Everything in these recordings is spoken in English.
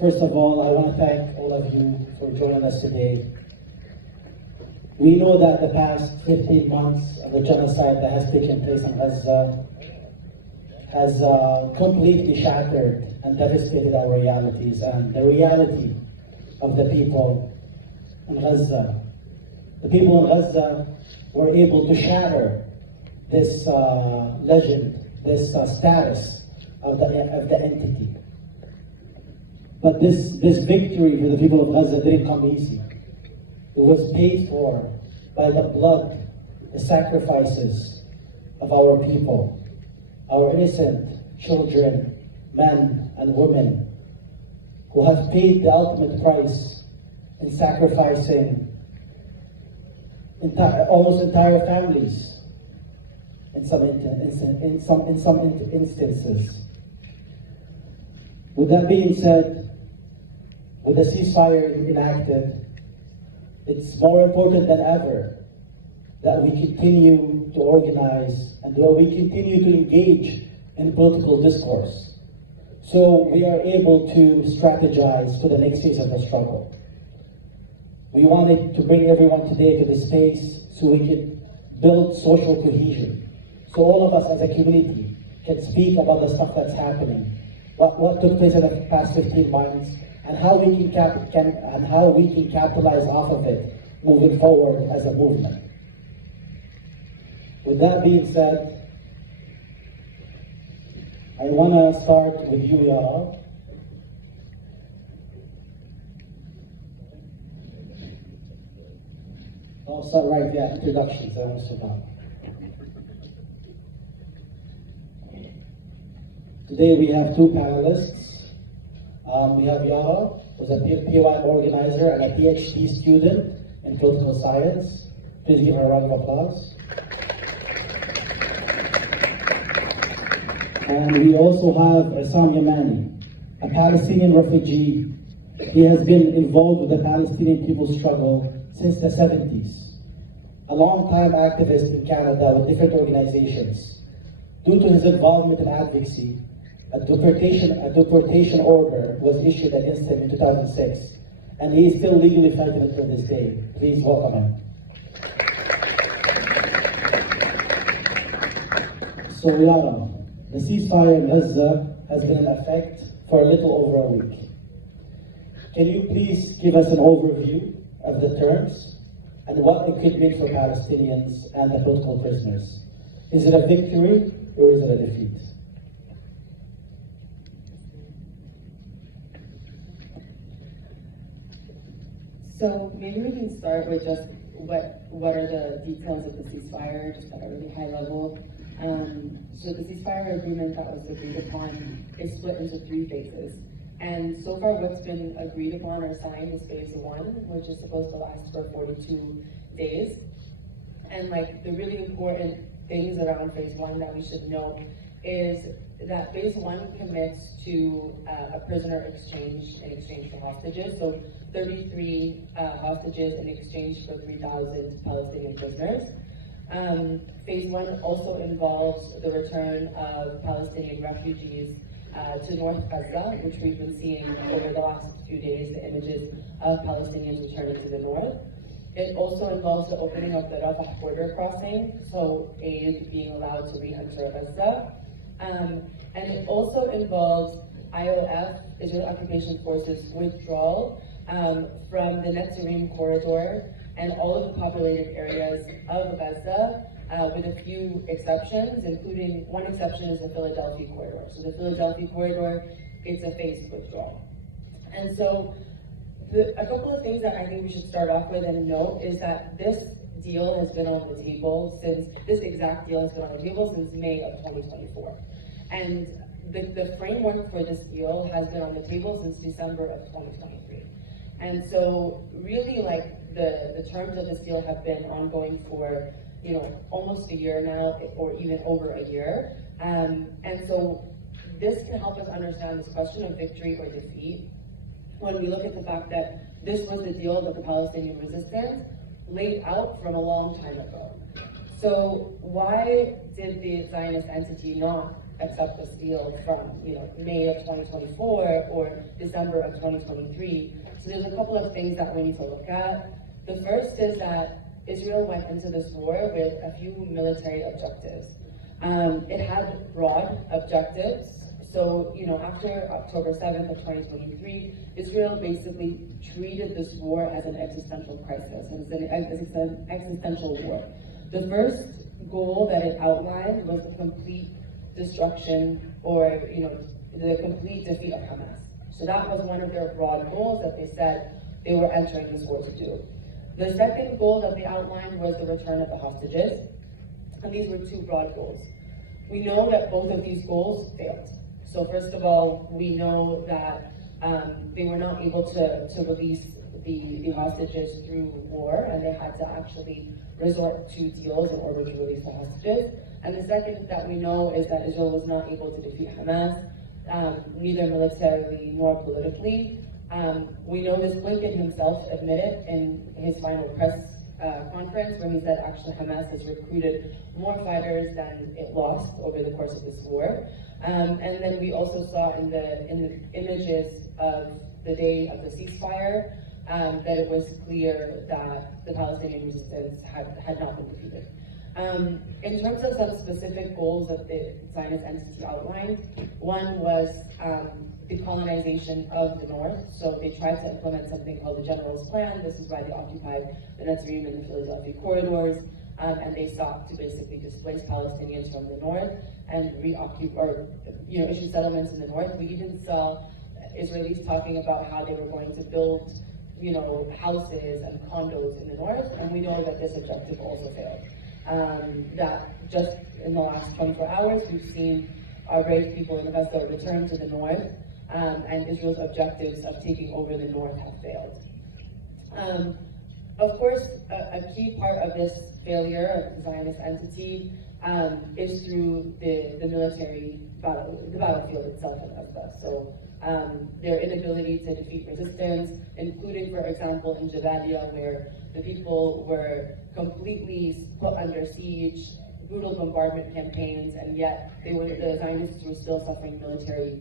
First of all, I want to thank all of you for joining us today. We know that the past 15 months of the genocide that has taken place in Gaza has completely shattered and devastated our realities and the reality of the people in Gaza. The people in Gaza were able to shatter this legend, this status of the entity. But this victory for the people of Gaza didn't come easy. It was paid for by the blood, the sacrifices of our people, our innocent children, men and women, who have paid the ultimate price in sacrificing almost entire families in some instances. With that being said, with the ceasefire enacted, it's more important than ever that we continue to organize and that we continue to engage in political discourse, so we are able to strategize for the next phase of the struggle. We wanted to bring everyone today to this space so we can build social cohesion, so all of us as a community can speak about the stuff that's happening, what took place in the past 15 months, and how we can capitalize off of it moving forward as a movement. With that being said, I want to start with you, Yara. I'll start right there, introductions, I want to sit down. Today we have two panelists. We have Yara, who's a PYM organizer and a PhD student in political science. Please give her a round of applause. And we also have Issam Yamani, a Palestinian refugee. He has been involved with the Palestinian people's struggle since the 70s. A long-time activist in Canada with different organizations. Due to his involvement in advocacy, a deportation order was issued against him in 2006, and he is still legally fighting it to this day. Please welcome him. So Yara, the ceasefire in Gaza has been in effect for a little over a week. Can you please give us an overview of the terms and what it could mean for Palestinians and the political prisoners? Is it a victory or is it a defeat? So maybe we can start with just what are the details of the ceasefire, just at a really high level. So the ceasefire agreement that was agreed upon is split into 3 phases. And so far what's been agreed upon or signed is phase 1, which is supposed to last for 42 days. And like the really important things around phase 1 that we should know is that phase 1 commits to a prisoner exchange in exchange for hostages. So 33 hostages in exchange for 3,000 Palestinian prisoners. Phase 1 also involves the return of Palestinian refugees to North Gaza, which we've been seeing over the last few days, the images of Palestinians returning to the north. It also involves the opening of the Rafah border crossing, so aid being allowed to re-enter Gaza. And it also involves IOF, Israel Occupation Forces, withdrawal from the Netzarim corridor and all of the populated areas of Gaza, with a few exceptions, including one exception is the Philadelphia corridor. So the Philadelphia corridor, it's a phased withdrawal. And so a couple of things that I think we should start off with and note is that this deal has been on the table since, this exact deal has been on the table since May of 2024. And the framework for this deal has been on the table since December of 2023. And so really like the terms of this deal have been ongoing for, you know, almost a year now, or even over a year. And so this can help us understand this question of victory or defeat when we look at the fact that this was the deal that the Palestinian resistance laid out from a long time ago. So why did the Zionist entity not accept this deal from May of 2024 or December of 2023. So there's a couple of things that we need to look at. The first is that Israel went into this war with a few military objectives. It had broad objectives. So, after October 7th of 2023, Israel basically treated this war as an existential crisis, as an existential war. The first goal that it outlined was the complete destruction or, the complete defeat of Hamas. So that was one of their broad goals that they said they were entering this war to do. The second goal that they outlined was the return of the hostages, and these were two broad goals. We know that both of these goals failed. So first of all, we know that they were not able to release the hostages through war, and they had to actually resort to deals in order to release the hostages. And the second that we know is that Israel was not able to defeat Hamas, neither militarily nor politically. We know this. Blinken himself admitted in his final press conference where he said actually Hamas has recruited more fighters than it lost over the course of this war. And then we also saw in the images of the day of the ceasefire that it was clear that the Palestinian resistance had not been defeated. In terms of some specific goals that the Zionist entity outlined, one was the colonization of the north. So they tried to implement something called the General's Plan. This is why they occupied the Netzarim and the Philadelphia corridors, and they sought to basically displace Palestinians from the north and issue settlements in the north. We even saw Israelis talking about how they were going to build houses and condos in the north, and we know that this objective also failed. That just in the last 24 hours, we've seen our brave people in Gaza return to the north, and Israel's objectives of taking over the north have failed. Of course, a key part of this failure of the Zionist entity is through the military the battlefield itself in Gaza. So their inability to defeat resistance, including, for example, in Jabalia, where the people were completely put under siege, brutal bombardment campaigns, and yet the Zionists were still suffering military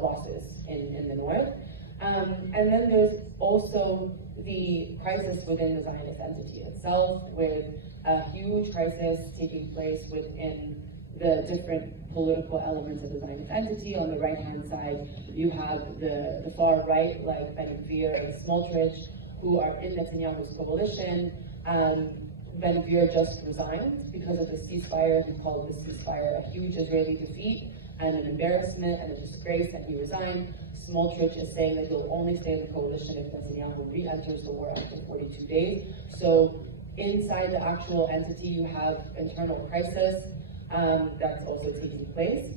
losses in the north. And then there's also the crisis within the Zionist entity itself, with a huge crisis taking place within the different political elements of the Zionist entity. On the right-hand side, you have the far right, like Ben-Gvir and Smotrich, who are in Netanyahu's coalition. Ben-Gvir just resigned because of the ceasefire. He called the ceasefire a huge Israeli defeat and an embarrassment and a disgrace, and he resigned. Smotrich is saying that he'll only stay in the coalition if Netanyahu re-enters the war after 42 days. So inside the actual entity, you have internal crisis that's also taking place.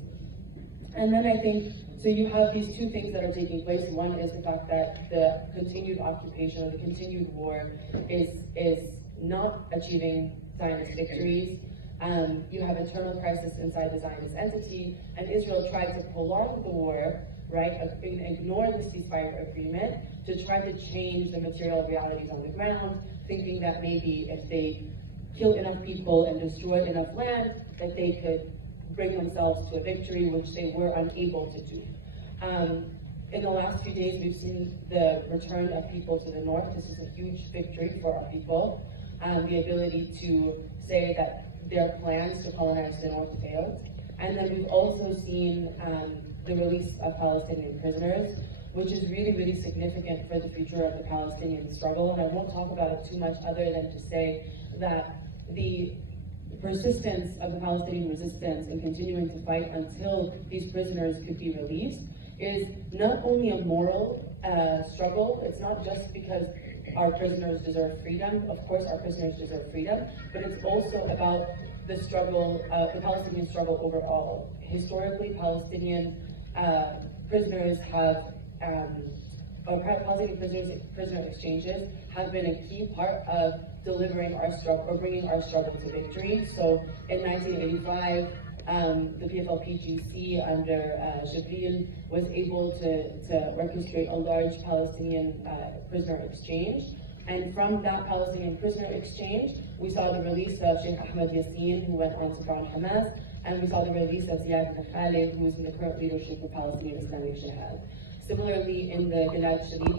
And then I think, so you have these two things that are taking place. One is the fact that the continued occupation or the continued war is not achieving Zionist victories. You have internal crisis inside the Zionist entity, and Israel tried to prolong the war, right, ignore the ceasefire agreement to try to change the material realities on the ground, thinking that maybe if they killed enough people and destroyed enough land, that they could bring themselves to a victory, which they were unable to do. In the last few days, we've seen the return of people to the north. This is a huge victory for our people. The ability to say that their plans to colonize the north failed. And then we've also seen the release of Palestinian prisoners, which is really, really significant for the future of the Palestinian struggle. And I won't talk about it too much other than to say that the persistence of the Palestinian resistance and continuing to fight until these prisoners could be released is not only a moral struggle. It's not just because our prisoners deserve freedom. Of course, our prisoners deserve freedom, but it's also about the struggle, the Palestinian struggle overall. Historically, Palestinian prisoners have, or Palestinian prisoner exchanges have been a key part of delivering our struggle, or bringing our struggle to victory. So in 1985, the PFLP-GC under Jibril was able to orchestrate a large Palestinian prisoner exchange. And from that Palestinian prisoner exchange, we saw the release of Sheikh Ahmed Yassin, who went on to found Hamas, and we saw the release of Ziad ibn Khalid, who is in the current leadership of Palestinian Islamic Jihad. Similarly, in the Gilad Shalit